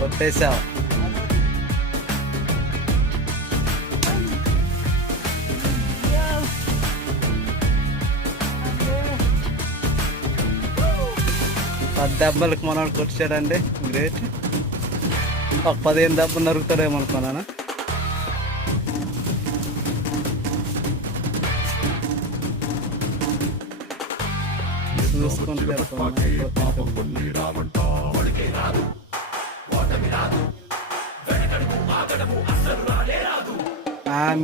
కొట్టేసావు. దెబ్బలకు మనోడు కొట్టాడండి, గ్రేట్. ఒక 15 దెబ్బలు నరుగుతాడేమో అనుకున్నాను. చూసుకుంటే